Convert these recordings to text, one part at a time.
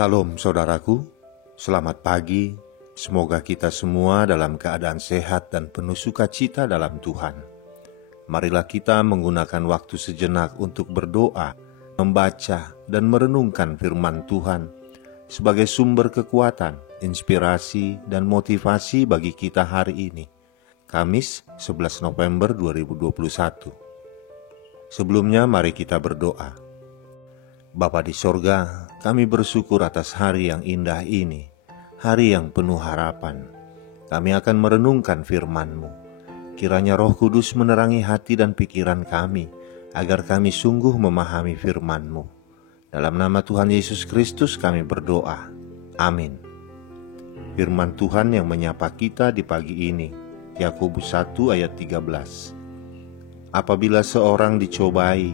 Salam saudaraku, selamat pagi. Semoga kita semua dalam keadaan sehat dan penuh sukacita dalam Tuhan. Marilah kita menggunakan waktu sejenak untuk berdoa, membaca dan merenungkan firman Tuhan sebagai sumber kekuatan, inspirasi dan motivasi bagi kita hari ini. Kamis 11 November 2021. Sebelumnya mari kita berdoa. Bapa di sorga, kami bersyukur atas hari yang indah ini, hari yang penuh harapan. Kami akan merenungkan firman-Mu. Kiranya Roh Kudus menerangi hati dan pikiran kami, agar kami sungguh memahami firman-Mu. Dalam nama Tuhan Yesus Kristus kami berdoa. Amin. Firman Tuhan yang menyapa kita di pagi ini, Yakobus 1 ayat 13. Apabila seorang dicobai,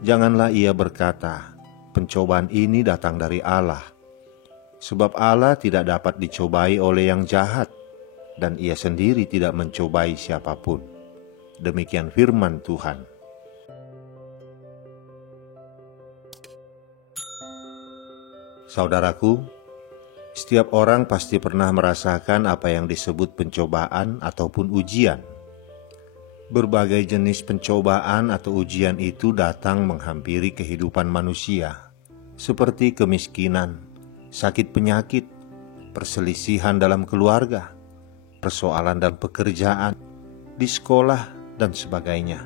janganlah ia berkata, pencobaan ini datang dari Allah. Sebab Allah tidak dapat dicobai oleh yang jahat, dan ia sendiri tidak mencobai siapapun. Demikian firman Tuhan. Saudaraku, setiap orang pasti pernah merasakan apa yang disebut pencobaan ataupun ujian. Berbagai jenis pencobaan atau ujian itu datang menghampiri kehidupan manusia, seperti kemiskinan, sakit penyakit, perselisihan dalam keluarga, persoalan dan pekerjaan, di sekolah, dan sebagainya.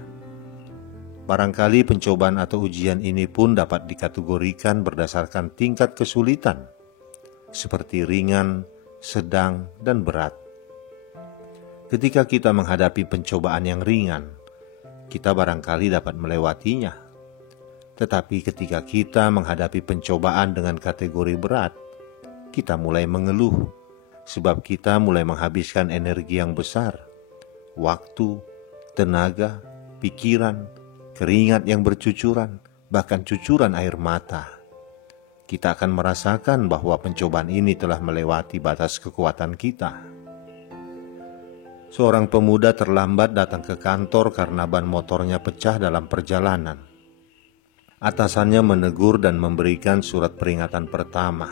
Barangkali pencobaan atau ujian ini pun dapat dikategorikan berdasarkan tingkat kesulitan, seperti ringan, sedang, dan berat. Ketika kita menghadapi pencobaan yang ringan, kita barangkali dapat melewatinya. Tetapi ketika kita menghadapi pencobaan dengan kategori berat, kita mulai mengeluh, sebab kita mulai menghabiskan energi yang besar, waktu, tenaga, pikiran, keringat yang bercucuran, bahkan cucuran air mata. Kita akan merasakan bahwa pencobaan ini telah melewati batas kekuatan kita. Seorang pemuda terlambat datang ke kantor karena ban motornya pecah dalam perjalanan. Atasannya menegur dan memberikan surat peringatan pertama.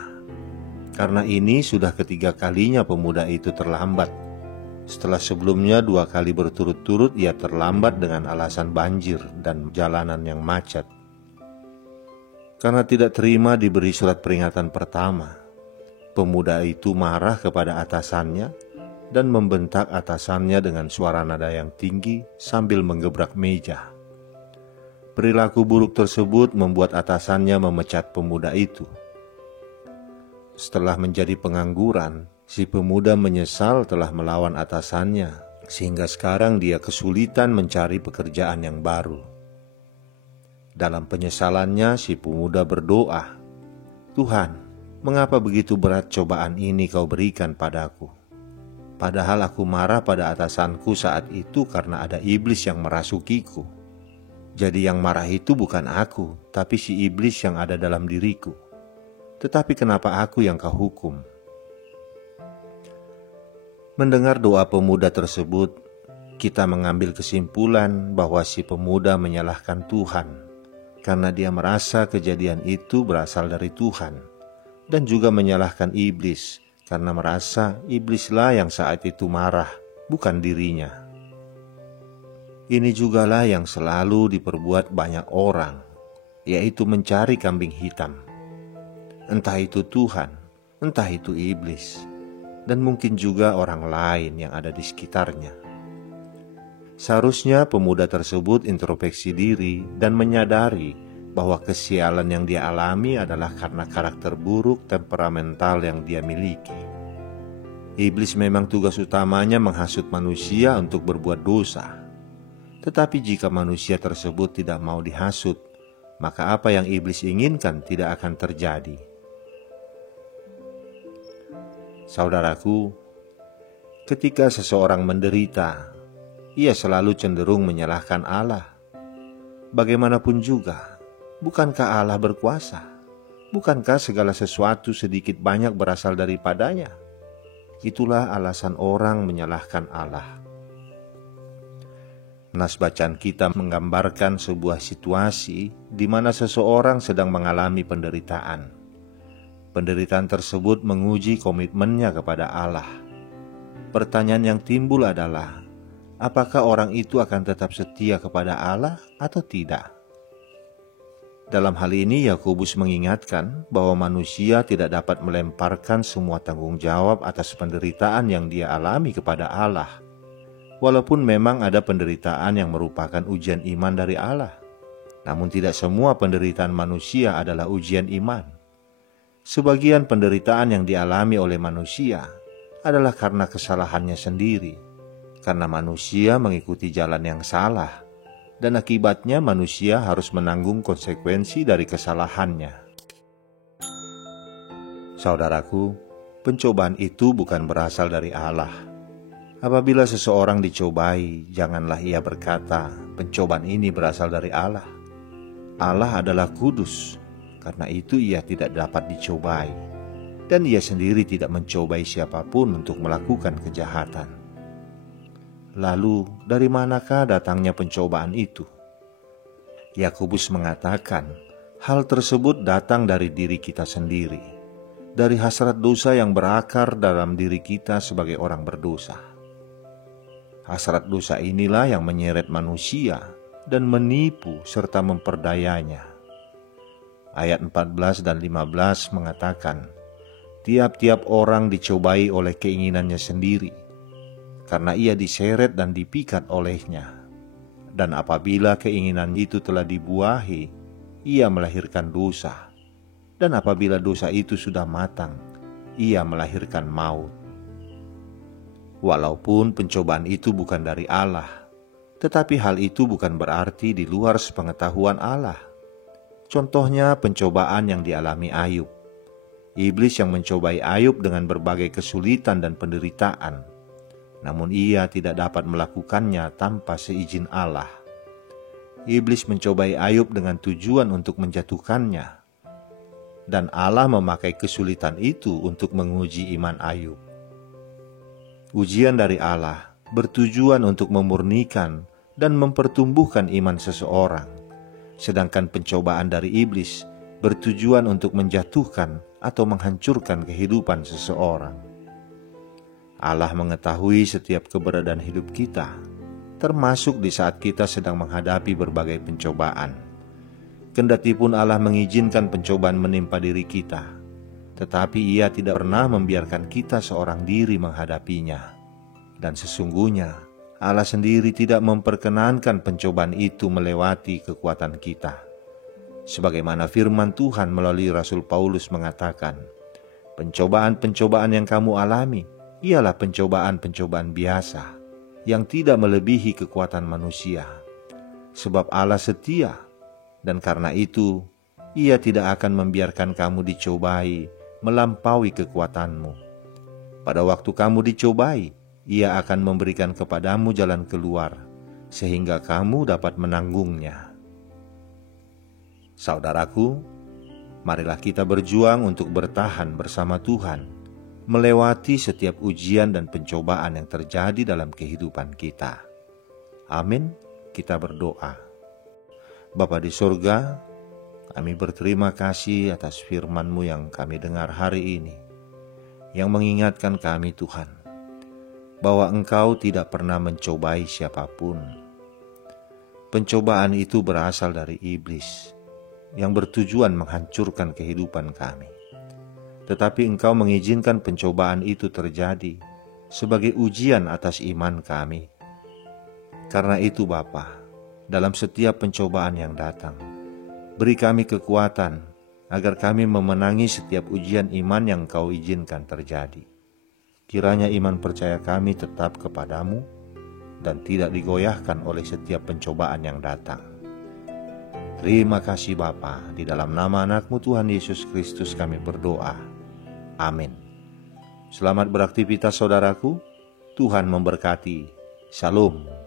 Karena ini sudah ketiga kalinya pemuda itu terlambat. Setelah sebelumnya 2 kali berturut-turut ia terlambat dengan alasan banjir dan jalanan yang macet. Karena tidak terima diberi surat peringatan pertama, pemuda itu marah kepada atasannya dan membentak atasannya dengan suara nada yang tinggi sambil menggebrak meja. Perilaku buruk tersebut membuat atasannya memecat pemuda itu. Setelah menjadi pengangguran, si pemuda menyesal telah melawan atasannya, sehingga sekarang dia kesulitan mencari pekerjaan yang baru. Dalam penyesalannya, si pemuda berdoa, "Tuhan, mengapa begitu berat cobaan ini Kau berikan padaku? Padahal aku marah pada atasanku saat itu karena ada iblis yang merasukiku. Jadi yang marah itu bukan aku, tapi si iblis yang ada dalam diriku. Tetapi kenapa aku yang Kau hukum?" Mendengar doa pemuda tersebut, kita mengambil kesimpulan bahwa si pemuda menyalahkan Tuhan, karena dia merasa kejadian itu berasal dari Tuhan, dan juga menyalahkan iblis, karena merasa iblislah yang saat itu marah, bukan dirinya. Ini jugalah yang selalu diperbuat banyak orang, yaitu mencari kambing hitam. Entah itu Tuhan, entah itu iblis, dan mungkin juga orang lain yang ada di sekitarnya. Seharusnya pemuda tersebut introspeksi diri dan menyadari bahwa kesialan yang dia alami adalah karena karakter buruk temperamental yang dia miliki. Iblis memang tugas utamanya menghasut manusia untuk berbuat dosa. Tetapi jika manusia tersebut tidak mau dihasut, maka apa yang iblis inginkan tidak akan terjadi. Saudaraku, ketika seseorang menderita, ia selalu cenderung menyalahkan Allah. Bagaimanapun juga, bukankah Allah berkuasa? Bukankah segala sesuatu sedikit banyak berasal daripadanya? Itulah alasan orang menyalahkan Allah. Nas bacaan kita menggambarkan sebuah situasi di mana seseorang sedang mengalami penderitaan. penderitaan tersebut menguji komitmennya kepada Allah. Pertanyaan yang timbul adalah, apakah orang itu akan tetap setia kepada Allah atau tidak? Dalam hal ini Yakobus mengingatkan bahwa manusia tidak dapat melemparkan semua tanggung jawab atas penderitaan yang dia alami kepada Allah. Walaupun memang ada penderitaan yang merupakan ujian iman dari Allah, namun tidak semua penderitaan manusia adalah ujian iman. Sebagian penderitaan yang dialami oleh manusia adalah karena kesalahannya sendiri, karena manusia mengikuti jalan yang salah, dan akibatnya manusia harus menanggung konsekuensi dari kesalahannya. Saudaraku, pencobaan itu bukan berasal dari Allah. Apabila seseorang dicobai, janganlah ia berkata, pencobaan ini berasal dari Allah. Allah adalah kudus, karena itu ia tidak dapat dicobai, dan ia sendiri tidak mencobai siapapun untuk melakukan kejahatan. Lalu, dari manakah datangnya pencobaan itu? Yakobus mengatakan, hal tersebut datang dari diri kita sendiri, dari hasrat dosa yang berakar dalam diri kita sebagai orang berdosa. Hasrat dosa inilah yang menyeret manusia dan menipu serta memperdayanya. Ayat 14 dan 15 mengatakan, tiap-tiap orang dicobai oleh keinginannya sendiri, karena ia diseret dan dipikat olehnya. Dan apabila keinginan itu telah dibuahi, ia melahirkan dosa. Dan apabila dosa itu sudah matang, ia melahirkan maut. Walaupun pencobaan itu bukan dari Allah, tetapi hal itu bukan berarti di luar sepengetahuan Allah. Contohnya pencobaan yang dialami Ayub. Iblis yang mencobai Ayub dengan berbagai kesulitan dan penderitaan, namun ia tidak dapat melakukannya tanpa seizin Allah. Iblis mencobai Ayub dengan tujuan untuk menjatuhkannya, dan Allah memakai kesulitan itu untuk menguji iman Ayub. Ujian dari Allah bertujuan untuk memurnikan dan mempertumbuhkan iman seseorang, sedangkan pencobaan dari iblis bertujuan untuk menjatuhkan atau menghancurkan kehidupan seseorang. Allah mengetahui setiap keberadaan hidup kita, termasuk di saat kita sedang menghadapi berbagai pencobaan. Kendatipun Allah mengizinkan pencobaan menimpa diri kita, tetapi Ia tidak pernah membiarkan kita seorang diri menghadapinya. Dan sesungguhnya Allah sendiri tidak memperkenankan pencobaan itu melewati kekuatan kita. Sebagaimana firman Tuhan melalui Rasul Paulus mengatakan, pencobaan-pencobaan yang kamu alami ialah pencobaan-pencobaan biasa yang tidak melebihi kekuatan manusia. Sebab Allah setia, dan karena itu Ia tidak akan membiarkan kamu dicobai melampaui kekuatanmu. Pada waktu kamu dicobai, Ia akan memberikan kepadamu jalan keluar, sehingga kamu dapat menanggungnya. Saudaraku, marilah kita berjuang untuk bertahan bersama Tuhan, melewati setiap ujian dan pencobaan yang terjadi dalam kehidupan kita. Amin. Kita berdoa. Bapa di surga, kami berterima kasih atas firman-Mu yang kami dengar hari ini, yang mengingatkan kami Tuhan, bahwa Engkau tidak pernah mencobai siapapun. Pencobaan itu berasal dari iblis, yang bertujuan menghancurkan kehidupan kami. Tetapi Engkau mengizinkan pencobaan itu terjadi sebagai ujian atas iman kami. Karena itu Bapa, dalam setiap pencobaan yang datang, beri kami kekuatan agar kami memenangi setiap ujian iman yang Engkau izinkan terjadi. Kiranya iman percaya kami tetap kepadamu dan tidak digoyahkan oleh setiap pencobaan yang datang. Terima kasih Bapa, di dalam nama anak-Mu Tuhan Yesus Kristus kami berdoa. Amin. Selamat beraktivitas saudaraku, Tuhan memberkati. Shalom.